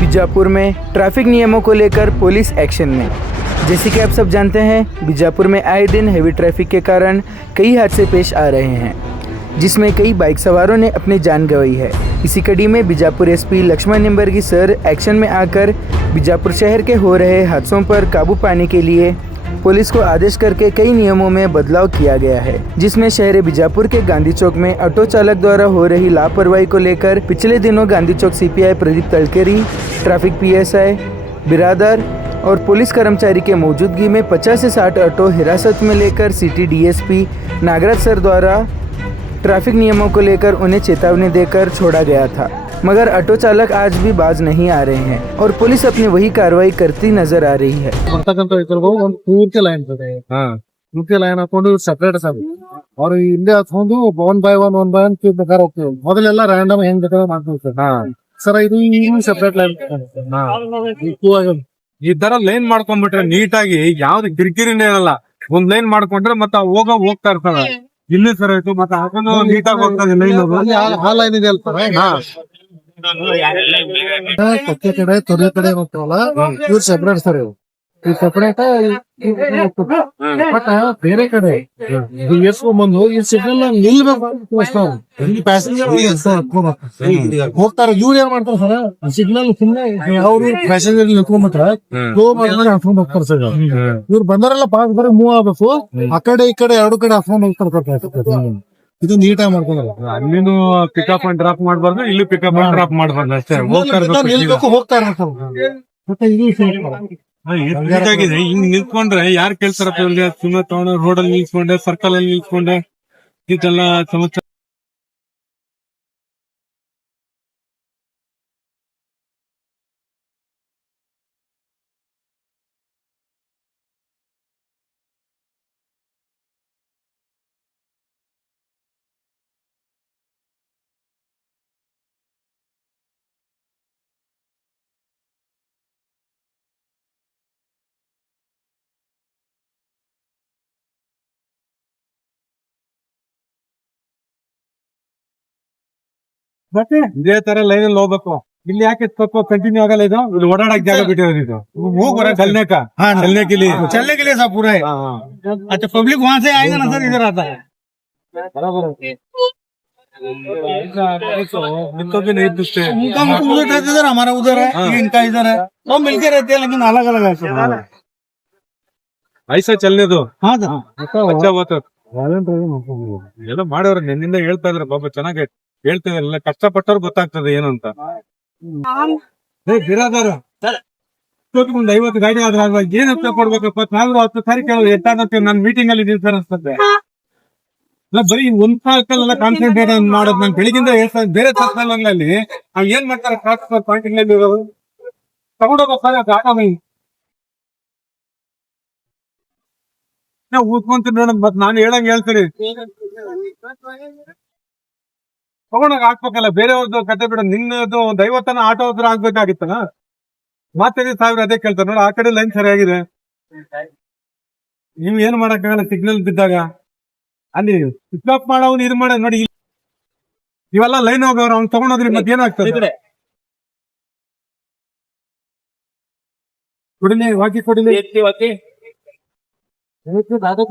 बीजापुर में ट्रैफिक नियमों को लेकर पुलिस एक्शन में। जैसे कि आप सब जानते हैं, बीजापुर में आए दिन हेवी ट्रैफिक के कारण कई हादसे पेश आ रहे हैं, जिसमें कई बाइक सवारों ने अपनी जान गंवाई है। इसी कड़ी में Bijapur SP Lakshman Nimbargi sir action में आकर बीजापुर शहर के हो रहे हादसों पर काबू पाने के लिए पुलिस को आदेश करके कई नियमों में बदलाव किया गया है, जिसमें शहर बीजापुर के गांधी चौक में ऑटो चालक द्वारा हो रही लापरवाही को लेकर पिछले दिनों गांधी चौक सीपीआई प्रदीप तलकेरी, ट्रैफिक पीएसआई बिरादर और पुलिस कर्मचारी के मौजूदगी में 50 से 60 ऑटो हिरासत में लेकर सिटी डीएसपी नागराज सर द्वारा ट्रैफिक नियमों को लेकर उन्हें चेतावनी देकर छोड़ा गया था, मगर ऑटो चालक आज भी बाज नहीं आ रहे हैं और पुलिस अपनी वही कार्रवाई करती नजर आ रही है। ಪೂರ್ತಿ ಲೈನ್ ಪೂರ್ತಿ ಲೈನ್ ಹಾಕೊಂಡು ಸೆಪರೇಟ್ ಸರ್ ಅವ್ರು ಇಲ್ಲೇ ಹತ್ಕೊಂಡು ಒನ್ ಬೈ ಒನ್ ಬೇಕಾದ್ರೆ ಹೋಗ್ತೀವಿ. ಮೊದಲೆಲ್ಲ ರ್ಯಾಂಡಮ್ ಹೆಂಗ್ ಬೇಕಾದ್ರೆ ಮಾಡ್ತೀವಿ ಸರ್ ಇದು ಸೆಪರೇಟ್ ಲೈನ್ ಈ ತರ ಲೈನ್ ಮಾಡ್ಕೊಂಡ್ಬಿಟ್ರೆ ನೀಟಾಗಿ ಯಾವ್ದು ಕಿರಿಕಿರಿನೇ ಇರಲ್ಲ. ಒಂದ್ ಲೈನ್ ಮಾಡ್ಕೊಂಡ್ರೆ ಮತ್ತೆ ಹೋಗ್ತಾ ಇರ್ತಾರ. ಇಲ್ಲಿ ಸರ್ ಆಯ್ತು ಮತ್ತೆ ಹಾಕೊಂಡು ನೀಟಾಗಿ ಹೋಗ್ತದೆ ಲೈನ್. ಆ ಲೈನ್ ಇದೆ ಅಲ್ಪ ಕೊಕ್ಕೆ ಕಡೆ ತೊರೆ ಕಡೆ ಹೋಗ್ತಾವಲ್ಲ ಇವ್ರು ಸೆಪರೇಟ್ ಸರ್. ಇವು ಈ ಸೆಪರೇಟ್ ಬಟ್ ಬೇರೆ ಕಡೆ ಎಸ್ಕೊಂಡ್ಬಂದು ಈ ಸಿಗ್ನಲ್ ನಿಲ್ಬೇಕು. ಪ್ಯಾಸೆಂಜರ್ ಹೋಗ್ತಾರ ಇವ್ರು ಏನ್ ಮಾಡ್ತಾರ ಸರ್, ಸಿಗ್ನಲ್ ಸುಮ್ಮನೆ ಅವ್ರು ಪ್ಯಾಸೆಂಜರ್ ನಿಲ್ಕೊಂಡ್ಬಿಟ್ರೆ ಸ್ಲೋ ಮಾಡಿ ಹಾಕೊಂಡ್ ಹೋಗ್ತಾರ ಸರ್. ಇವ್ರು ಬಂದರೆಲ್ಲ ಪಾಸ್ ಬರೀ ಮೂವ್ ಆಗ್ಬೇಕು, ಆ ಕಡೆ ಈ ಕಡೆ ಎರಡು ಕಡೆ ಹಾಕೊಂಡ್ ಹೋಗ್ತಾರ. ಇದು ನೀಟಾಗಿ ಮಾಡ್ಕೊಂಡ್ರ ಅಲ್ಲಿನೂ ಪಿಕಪ್ ಅಂಡ್ ಡ್ರಾಪ್ ಮಾಡ್ಬಾರ್ದು, ಇಲ್ಲಿ ಪಿಕಪ್ ಅಂಡ್ ಡ್ರಾಪ್ ಮಾಡ್ಬಾರ್ದು ಅಷ್ಟೇ. ಹೋಗ್ತಾ ಇರ್ಬೇಕು ಮತ್ತೆ ಇದು ನೀಟಾಗಿದೆ. ಹಿಂಗ್ ನಿಲ್ಕೊಂಡ್ರೆ ಯಾರು ಕೇಳ್ತಾರಪ್ಪ ಇವ್ರಿಗೆ? ಸುಮ್ಮನೆ ತಗೊಂಡ ರೋಡ್ ಅಲ್ಲಿ ನಿಲ್ಸ್ಕೊಂಡೆ, ಸರ್ಕಲ್ ಅಲ್ಲಿ ನಿಲ್ಸ್ಕೊಂಡೆ, ಇದೆಲ್ಲ ಸಮಸ್ಯೆ. ಇದೇ ತರ ಲೈನ್ ಅಲ್ಲಿ ಹೋಗ್ಬೇಕು. ಇಲ್ಲಿ ಯಾಕೆ ಸ್ವಲ್ಪ ಕಂಟಿನ್ಯೂ ಆಗಲ್ಲ? ಇದು ಇಲ್ಲಿ ಓಡಾಡಕ್ ಜಾಗ ಬಿಟ್ಟಿರೋದು. ಇದು ಹೋಗ್ಬರ चलने के लिए सब पूरा है। अच्छा पब्लिक वहां से आएगा ना सर, इधर आता है बराबर। इनको भी नहीं पूछते, उनका उधर रहते सर, हमारा उधर है, इनका इधर है, वो मिलके रहते हैं लेकिन अलग अलग है। ऐसा चलने दो। हाँ अच्छा होता ಎಲ್ಲ ಮಾಡೋರು ನಿನ್ನಿಂದ ಹೇಳ್ತಾ ಇದ್ರೆ ಬಾಬಾ ಚೆನ್ನಾಗಿ ಹೇಳ್ತಿದ್ರಲ್ಲ, ಕಷ್ಟಪಟ್ಟವ್ರು ಗೊತ್ತಾಗ್ತದೆ ಏನು ಅಂತ. ಬಿರಾದಾರ ಒಂದು 50 ಗಾಡಿ ಆದ್ರೆ ಏನ್ ಹತ್ತ ಕೊಡ್ಬೇಕಪ್ಪ? 10 ತಾರೀಕು ಎತ್ತಾಗುತ್ತೆ. ನಾನು ಮೀಟಿಂಗ್ ಅಲ್ಲಿ ಇದೀನಿ ಸರ್ ಅನ್ಸ್ತದೆ. ಬರೀ ಒಂದ್ ಸಾಕಲ್ಲ ಕಾನ್ಸಂಟ್ರೇಟ್ ಮಾಡೋದು. ನಾನು ಬೆಳಿಗಿಂದ ಹೇಳ್ತಾರೆ ಬೇರೆ ಸರ್ಕಲ್ನಲ್ಲಿ ನಾವ್ ಏನ್ ಮಾಡ್ತಾರೆ, ಟ್ರಾನ್ಸ್ಫರ್ ಪಾಯಿಂಟಿಂಗ್ ನಲ್ಲಿ ಇರೋದು ತಗೊಂಡೋಗ ನಾವು ಊದ್ಕೊಂತ ನೋಡೋದ್. ಮತ್ ನಾನು ಹೇಳಂಗ್ ಹೇಳ್ತೀರಿ ತಗೊಂಡಾಗ ಹಾಕ್ಬೇಕಲ್ಲ. ಬೇರೆಯವ್ರದ್ದು ಕತೆ ಬಿಡ, ನಿನ್ನದು 50 ಆಟೋ ಹತ್ರ ಆಗ್ಬೇಕಾಗಿತ್ತಲ್ಲ. ಮತ್ತೆ 1000 ಅದೇ ಕೇಳ್ತಾರೆ ನೋಡಿ. ಆ ಕಡೆ ಲೈನ್ ಸರಿಯಾಗಿದೆ, ನೀವ್ ಏನ್ ಮಾಡಕ್ಕಾಗಲ್ಲ. ಸಿಗ್ನಲ್ ಬಿದ್ದಾಗ ಅಲ್ಲಿ ಪಿಕಪ್ ಮಾಡೋನ್ ಇದು ಮಾಡ ನೋಡಿ. ಇವೆಲ್ಲ ಲೈನ್ ಹೋಗೋರು ಅವ್ನು ತಗೊಂಡೋದ್ರಿ ಮತ್ತೆ ಏನಾಗ್ತದೆ? ಕುಡಿಲಿ ವಾಕಿ ಕೊಡಿಲಿ दादा